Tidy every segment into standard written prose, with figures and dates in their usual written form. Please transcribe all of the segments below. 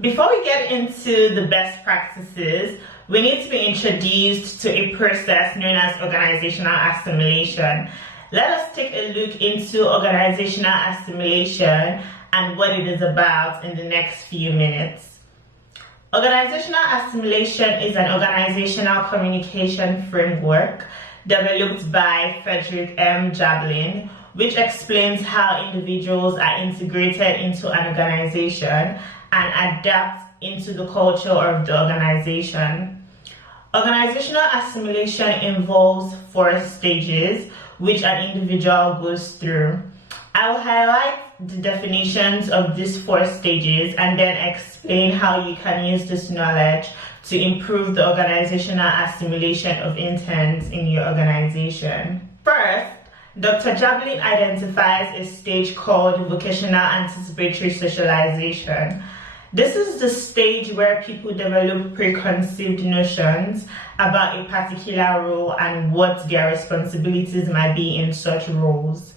Before we get into the best practices, we need to be introduced to a process known as organizational assimilation. Let us take a look into organizational assimilation and what it is about in the next few minutes. Organizational assimilation is an organizational communication framework developed by Frederick M. Jablin, which explains how individuals are integrated into an organization and adapt into the culture of the organization. Organizational assimilation involves 4 stages which an individual goes through. I will highlight the definitions of these 4 stages and then explain how you can use this knowledge to improve the organizational assimilation of interns in your organization. First, Dr. Jablin identifies a stage called vocational anticipatory socialization. This is the stage where people develop preconceived notions about a particular role and what their responsibilities might be in such roles.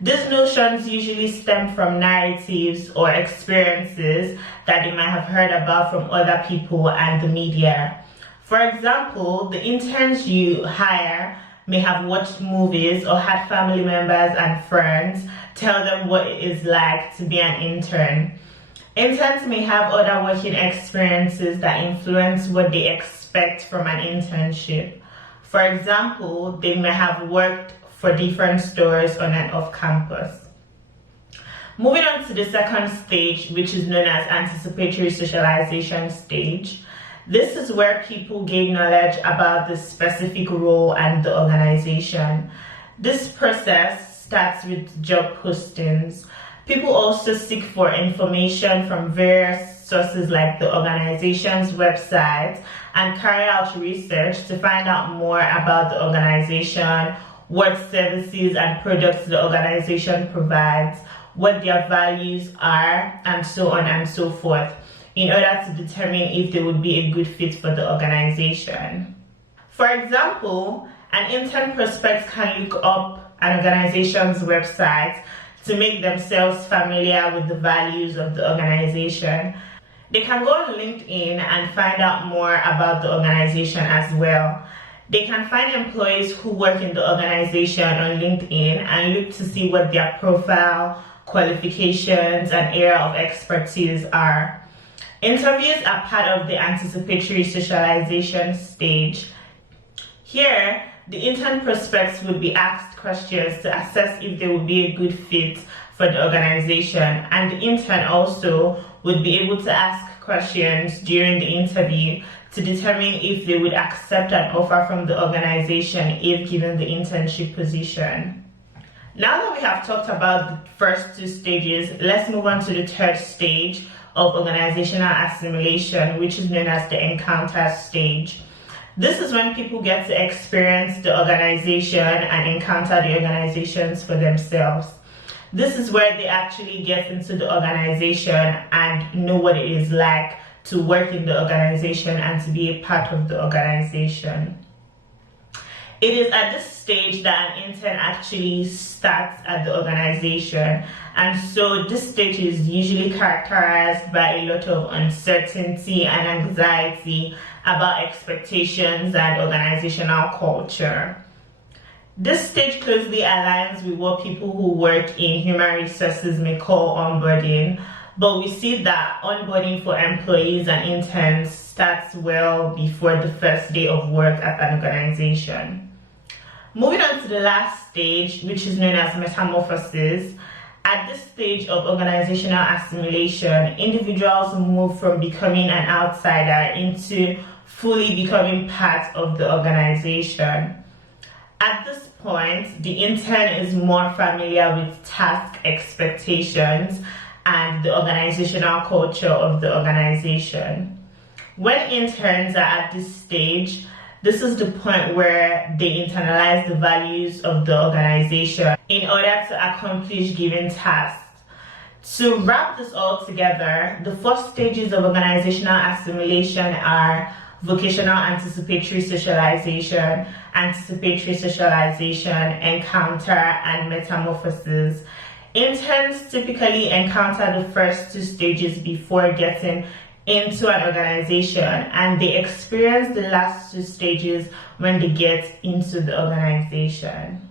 These notions usually stem from narratives or experiences that they might have heard about from other people and the media. For example, the interns you hire may have watched movies or had family members and friends tell them what it is like to be an intern. Interns may have other working experiences that influence what they expect from an internship. For example, they may have worked for different stores on and off campus. Moving on to the second stage, which is known as anticipatory socialization stage. This is where people gain knowledge about the specific role and the organization. This process starts with job postings. People also seek for information from various sources like the organization's website and carry out research to find out more about the organization, what services and products the organization provides, what their values are, and so on and so forth, in order to determine if they would be a good fit for the organization. For example, an intern prospect can look up an organization's website to make themselves familiar with the values of the organization. They can go on LinkedIn and find out more about the organization as well. They can find employees who work in the organization on LinkedIn and look to see what their profile, qualifications, and area of expertise are. Interviews are part of the anticipatory socialization stage. Here, the intern prospects would be asked questions to assess if they would be a good fit for the organization, and the intern also would be able to ask questions during the interview to determine if they would accept an offer from the organization if given the internship position. Now that we have talked about the first 2 stages, let's move on to the third stage of organizational assimilation, which is known as the encounter stage. This is when people get to experience the organization and encounter the organizations for themselves. This is where they actually get into the organization and know what it is like to work in the organization and to be a part of the organization. It is at this stage that an intern actually starts at the organization, and so this stage is usually characterized by a lot of uncertainty and anxiety about expectations and organizational culture. This stage closely aligns with what people who work in human resources may call onboarding, but we see that onboarding for employees and interns starts well before the first day of work at an organization. Moving on to the last stage, which is known as metamorphosis. At this stage of organizational assimilation, individuals move from becoming an outsider into fully becoming part of the organization. At this point, the intern is more familiar with task expectations and the organizational culture of the organization. When interns are at this stage, this is the point where they internalize the values of the organization in order to accomplish given tasks. To wrap this all together, the 4 stages of organizational assimilation are vocational anticipatory socialization, encounter, and metamorphosis. Interns typically encounter the first 2 stages before getting into an organization and they experience the last two stages when they get into the organization.